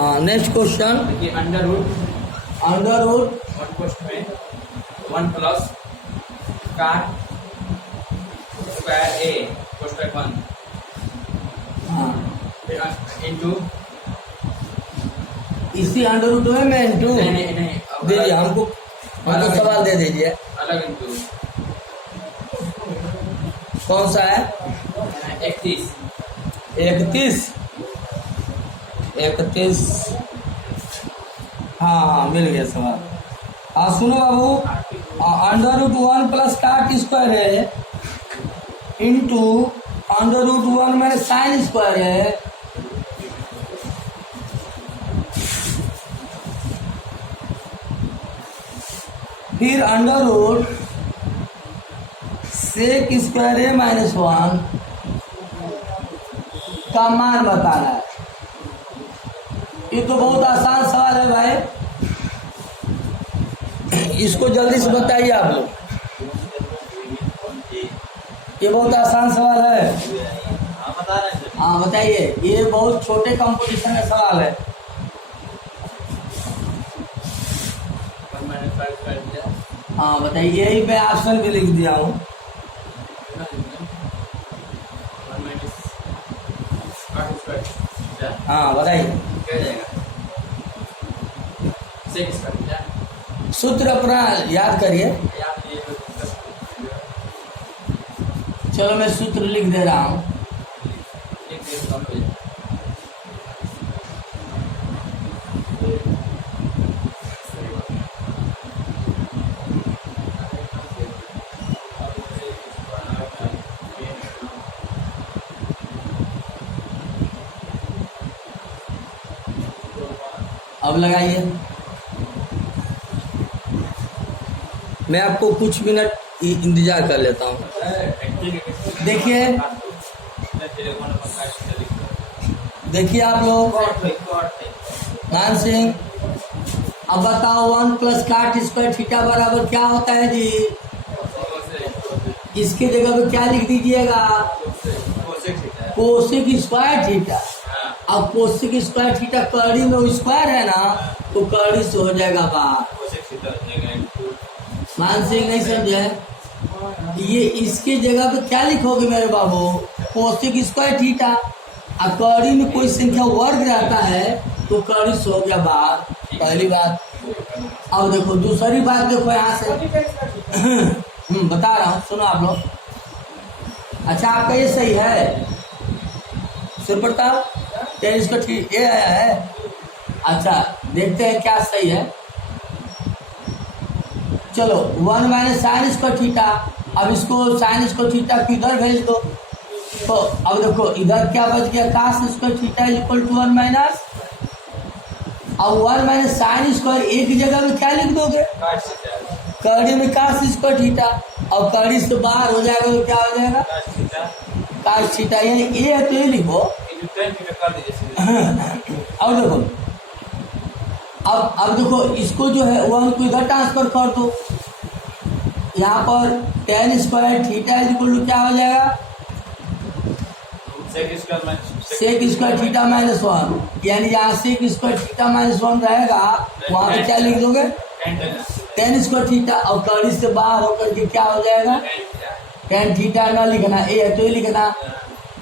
Next question. देखिए under root one question में 1 plus cot square ए question 1 into इसी under root में मैं इंटू नहीं दीजिए हमको सवाल दे दीजिए। अलग इंटू कौन सा है? 31। हाँ मिल गया सवाल। सुनो बाबू, under root 1 plus cot square है इंटू अंडर रूट 1 में साइन स्क्वायर है फिर अंडर रूट सेक स्क्वायर है -1 का मान बताना है। ये तो बहुत आसान सवाल है भाई, इसको जल्दी से बताइए आप लोग। ये बहुत आसान सवाल है। हाँ बताइए, ये बहुत छोटे कंपटीशन का सवाल है। हाँ बताइए, यही मैं ऑप्शन भी लिख दिया हूँ। हाँ बताइए, सूत्र अपना याद करिए। चलो मैं सूत्र लिख दे रहा हूँ। अब लगाइए। मैं आपको कुछ मिनट इंतजार कर लेता हूँ। देखिए आप लोग, मान सिंह अब बताओ 1 प्लस काट स्क्वायर थीटा बराबर क्या होता है जी? इसके जगह पे क्या लिख दीजिएगा? Cosec square theta. अब कोसेक स्क्वायर थीटा कड़ी में स्क्वायर है ना, तो कड़ी से हो जाएगा बाहर। मान सिंह नहीं समझे? ये इसके जगह पे क्या लिखोगे मेरे बाबू? Cosec square theta. अब कड़ी में कोई संख्या वर्ग रहता है तो कड़ी से हो गया बाहर, पहली बात। अब देखो दूसरी बात, देखो यहाँ से बता रहा हूँ, सुनो आप लोग। अच्छा आपका ये सही है सूर्य प्रताप? इसको ठीक ये आया है। अच्छा देखते हैं क्या सही है। चलो 1 माइनस साइन स्क्वायर थीटा। अब इसको साइन स्क्वायर थीटा को इधर भेज दो, तो अब देखो इधर क्या बच गया? Cos square theta equal to 1 minus, अब 1 माइनस साइन स्क्वायर एक जगह में क्या लिख दोगे? कड़ी में कास स्क्वायर थीटा। अब कड़ी से बाहर हो जाएगा तो क्या हो जाएगा? Cos theta. यानी ये है तो ये लिखो। अब देखो, अब देखो इसको जो है 1 को इधर ट्रांसफर कर दो। यहाँ पर tan square theta equal to क्या हो जाएगा? Sec square theta -1। यानी यहाँ सेक स्क्वायर थीटा -1 रहेगा, वहाँ पे क्या लिख दोगे? tan square theta. और कड़ी से बाहर होकर के क्या हो जाएगा? tan थीटा न लिखना, ए है तो ये लिखना।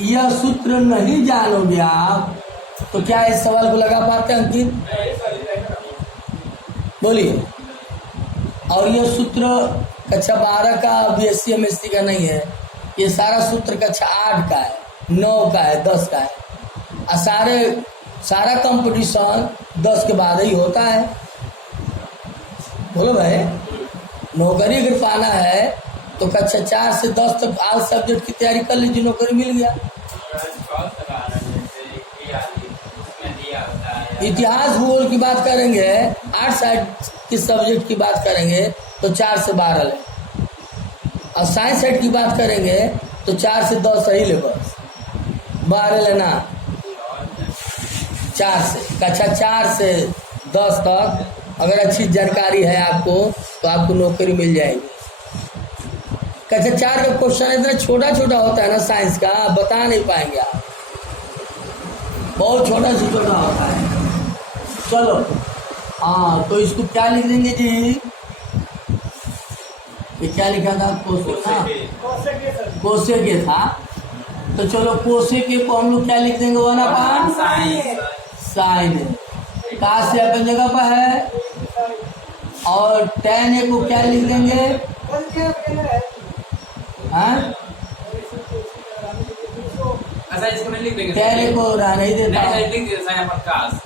यह सूत्र नहीं जानोगे आप तो क्या इस सवाल को लगा पाते हैं अंकित? बोलिए। और यह सूत्र कक्षा 12 का BSc MSc का नहीं है, ये सारा सूत्र कक्षा 8 का है, 9 का है, 10 का है। सारा कंपटीशन 10 के बाद ही होता है। बोलो भाई, नौकरी अगर पाना है तो कक्षा 4 से 10 तक आल सब्जेक्ट की तैयारी कर लीजिए, नौकरी मिल गया। इतिहास भूगोल की बात करेंगे, 8 साइड की सब्जेक्ट की बात करेंगे तो 4 से 12 ले, और साइंस साइड की बात करेंगे तो 4 से 10 सही ले, बस 12 लेना। 4 से कक्षा 4 से 10 तक अगर अच्छी जानकारी है आपको तो आपको नौकरी मिल जाएगी। कक्षा 4 का क्वेश्चन इतना छोटा छोटा होता है ना, साइंस का बता नहीं पाएंगे आप, बहुत छोटा से छोटा होता है। चलो हाँ, तो इसको क्या लिख देंगे जी? ये क्या लिखा था? कोसेक ना, कोसेक के था। तो चलो कोसेक के को हम लोग क्या लिख देंगे? 1/, साइन है। काश से अपनी जगह पर है। और tan ए को क्या लिख देंगे? हाँ, अच्छा इसको मैं लिख देंगे। tan ए को नहीं देता नहीं लिख दे साइन अपन कास।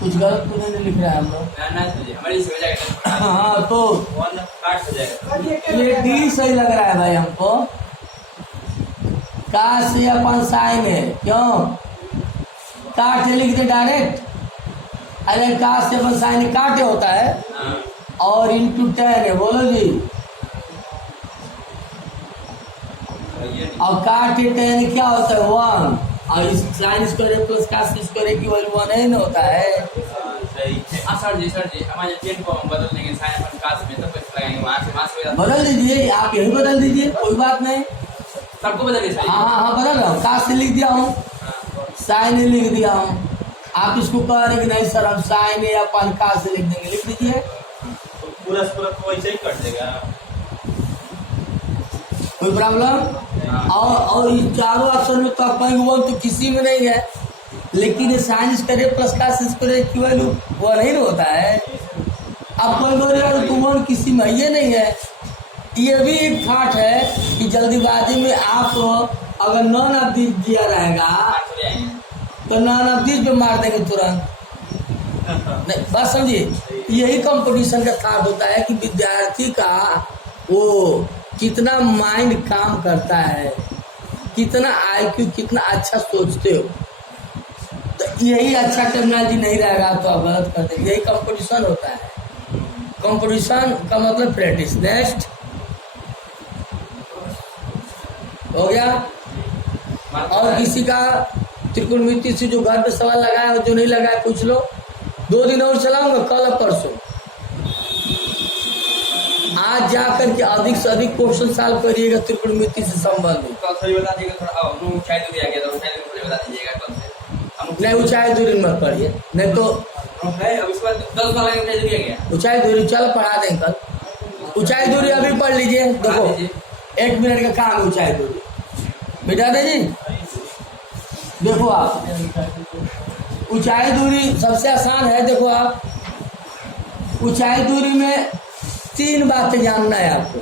कुछ गलत तो नहीं लिख रहा है हम लोग। ना हमारी इसमें हो जाएगा। हाँ, तो 1 काट हो जाएगा। ये डी सही लग रहा है भाई हमको। काश से अपन साइन है, क्यों? काट से लिख दे डायरेक्ट। अरे काश से अपन साइन काटे होता है हाँ। और इंटू tan है। बोलो जी। और काट tan क्या होता है? 1। और इस साइन स्क्वायर प्लस काश स्क्वायर की वैल्यू 1 ही ना होता है। सही है। सर जी हमारे 10 को हम बदल देंगे साइन अपन कास में, तो कैसे लगाएंगे? वहां से बदल दीजिए, आप यही बदल दीजिए, कोई बात नहीं। सबको बदल दीजिए। हाँ, बदल रहा हूँ। काश से लिख दिया हूँ, साइन लिख दिया हूँ। आप इसको कह रहे कि नहीं सर हम साइन या अपन काश से लिख देंगे, लिख दीजिए। तो पूरा तो वैसे ही कट देगा। कोई प्रॉब्लम? और इस चारों ऑप्शन में तो आप कहेंगे 1 तो किसी में नहीं है, लेकिन साइन स्क्वायर प्लस काश स्क्वायर की वैल्यू 1 ही होता है। अब कोई बोल रहा है तो 1 किसी में ये नहीं है। ये भी एक ठाट है कि जल्दीबाजी में आप अगर नॉन ऑफ दिस दिया रहेगा तो नॉन ऑफ दिस पे मार देंगे तुरंत। नहीं, बात समझिए। यही कंपटीशन का ठाट होता है कि विद्यार्थी का वो कितना माइंड काम करता है, कितना IQ, कितना अच्छा सोचते हो। तो यही अच्छा टेक्नोलॉजी नहीं रहेगा तो आप गलत कर देंगे। यही कंपटीशन होता है। कंपटीशन का मतलब प्रैक्टिस। नेक्स्ट हो गया। और किसी का त्रिकोणमिति से जो घर पे सवाल लगाया और जो नहीं लगाया पूछ लो। 2 दिन और चलाऊंगा, कल और परसों। आज जाकर के अधिक से अधिक क्वेश्चन सॉल्व करिएगा त्रिकोणमिति से संबंधित। बता दीजिएगा थोड़ा। ऊंचाई दूरी आ गया तो ऊंचाई दूरी बता दीजिएगा कल से। नहीं, ऊंचाई दूरी मत पढ़िए, नहीं तो अब इसके बाद 10 वाला ऊंचाई दूरी आ गया। ऊंचाई दूरी चल पढ़ा दें कल। ऊंचाई दूरी अभी पढ़ लीजिए। देखो 1 मिनट का काम है ऊंचाई दूरी। बिठा दे जी। देखो आप ऊंचाई दूरी सबसे आसान है। देखो आप ऊंचाई दूरी में 3 बातें जानना है आपको।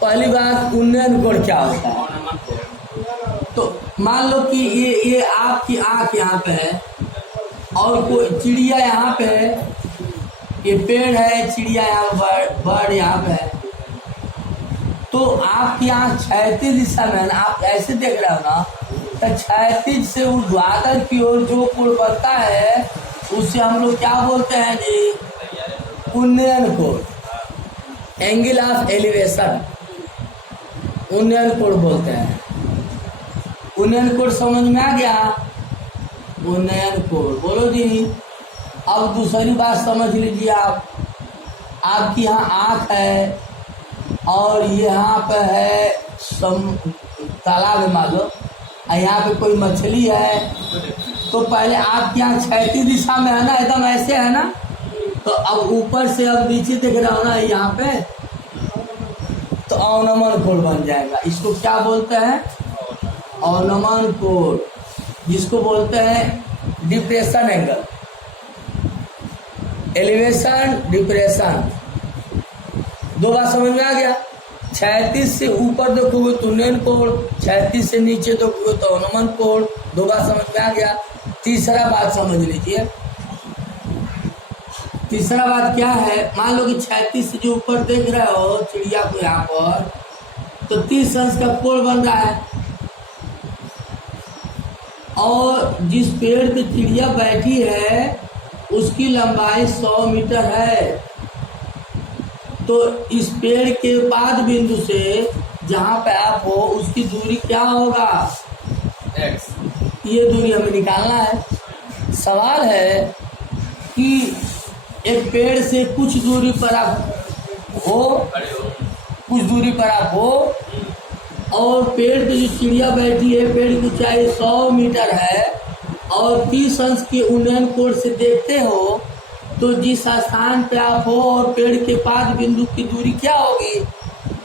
पहली बात, उन्नयन कोण क्या होता है। तो मान लो कि ये आपकी आंख यहाँ पे है और कोई चिड़िया यहाँ पे है, ये पेड़ है, चिड़िया यहाँ बर्ड यहाँ पे है। तो आपकी आंख क्षैतिज दिशा में है ना, आप ऐसे देख रहे हो ना, तो क्षैतिज से ऊर्ध्वाधर की ओर जो कोण बनता है उसे हम लोग क्या बोलते हैं जी? उन्नयन कोण, एंगल ऑफ एलिवेशन, उन्नयन कोण बोलते हैं। उन्नयन कोण समझ में आ गया? उन्नयन कोण बोलो जी। अब दूसरी बात समझ लीजिए आप। आपकी यहाँ आँख है और यहाँ पे है तालाब में, मान लो यहाँ पे कोई मछली है। तो पहले आपकी यहाँ क्षैतिज दिशा में है ना, एकदम ऐसे है ना। तो अब ऊपर से अब नीचे देख रहा हो ना यहाँ पे, तो अवनमन कोण बन जाएगा। इसको क्या बोलते हैं? अवनमन कोण, जिसको बोलते हैं डिप्रेशन एंगल। एलिवेशन, डिप्रेशन, 2 बात समझ में आ गया। क्षैतिज से ऊपर देखोगे तो उन्नयन कोण, क्षैतिज से नीचे देखोगे तो अवनमन कोण। 2 बात समझ में आ गया। तीसरा बात समझ लीजिए। तीसरा बात क्या है? मान लो कि क्षैतिज से जो ऊपर देख रहे हो चिड़िया को यहाँ पर, तो 30 अंश का कोण बन रहा है। और जिस पेड़ पे चिड़िया बैठी है उसकी लंबाई 100 मीटर है। तो इस पेड़ के बाद बिंदु से जहाँ पे आप हो उसकी दूरी क्या होगा? X। ये दूरी हमें निकालना है। सवाल है कि एक पेड़ से कुछ दूरी पर आप हो, कुछ दूरी पर आप हो और पेड़ पे जो चिड़िया बैठी है, पेड़ की ऊंचाई 100 मीटर है और 30 अंश के उन्नयन कोण से देखते हो तो जिस स्थान पे आप हो और पेड़ के पाद बिंदु की दूरी क्या होगी,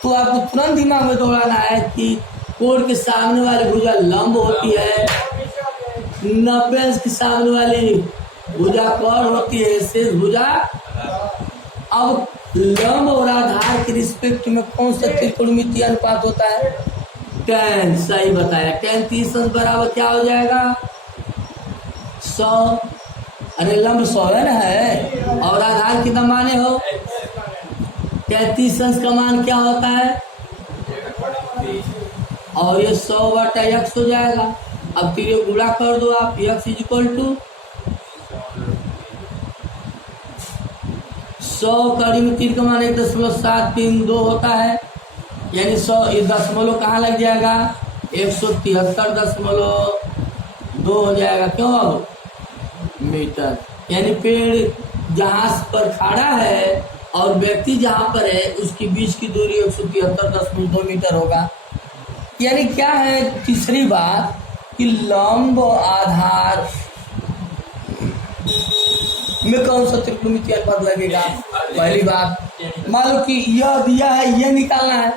तो आपको तुरंत दिमाग में दौड़ाना है कि कोण के सामने वाली भुजा लंब होती है, 90 अंश के सामने वाली भुजा कर्ण होती है, शेष भुजा। अब लंब और आधार के रिस्पेक्ट में कौन सा त्रिकोणमितीय अनुपात होता है? tan। सही बताया। tan 30 अंश बराबर क्या हो जाएगा? 100। अरे लंब 100 है ना, है, और आधार कितना माने हो? 33 अंश का मान क्या होता है? और ये 100/x हो जाएगा। अब फिर ये गुणा कर दो आप, x = 100 कड़ी में 3 का मान 1.732 होता है, यानी 100 दशमलव कहाँ लग जाएगा? 173.2 हो जाएगा। क्यों अब? मीटर। यानी पेड़ जहाँ पर खड़ा है और व्यक्ति जहाँ पर है उसके बीच की दूरी 173.2 मीटर होगा। यानी क्या है तीसरी बात कि लंब आधार में कौन सा त्रिकोणमितीय अनुपात लगेगा? पहली बात, मान लो कि यह दिया है, ये निकालना है,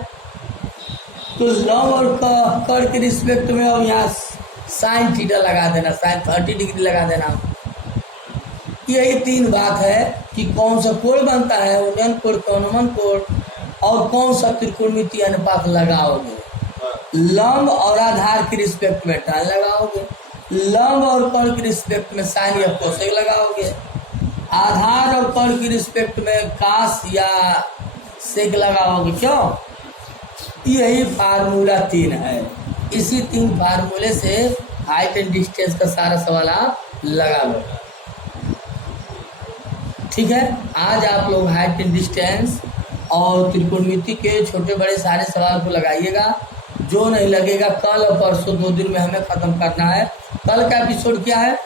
तो लंब और कर्ण के रिस्पेक्ट में अब यहाँ sin थीटा लगा देना, sin 30 डिग्री लगा देना। यही 3 बात है कि कौन सा कोण बनता है, उन्नयन कोण, अनुमान कोण, और कौन सा त्रिकोणमितीय अनुपात लगाओगे। लंब और आधार के रिस्पेक्ट में tan लगाओगे, लंब और कर्ण के रिस्पेक्ट में sin या कोसेक लगाओगे, आधार और कर्ण की रिस्पेक्ट में कास या सेक लगाओगे। क्यों? यही फार्मूला 3 है। इसी 3 फार्मूले से हाइट एंड डिस्टेंस का सारा सवाल आप लगा लो। ठीक है, आज आप लोग हाइट एंड डिस्टेंस और त्रिकोणमिति के छोटे बड़े सारे सवाल को लगाइएगा। जो नहीं लगेगा कल और परसों 2 दिन में हमें खत्म करना है। कल का एपिसोड क्या है?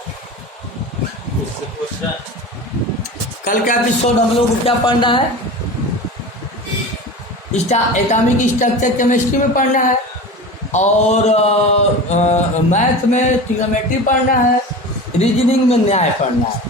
कल का एपिसोड हम लोग को क्या पढ़ना है? एटॉमिक स्ट्रक्चर केमिस्ट्री में पढ़ना है, और मैथ में ट्रिग्नोमेट्री पढ़ना है, रीजनिंग में न्याय पढ़ना है।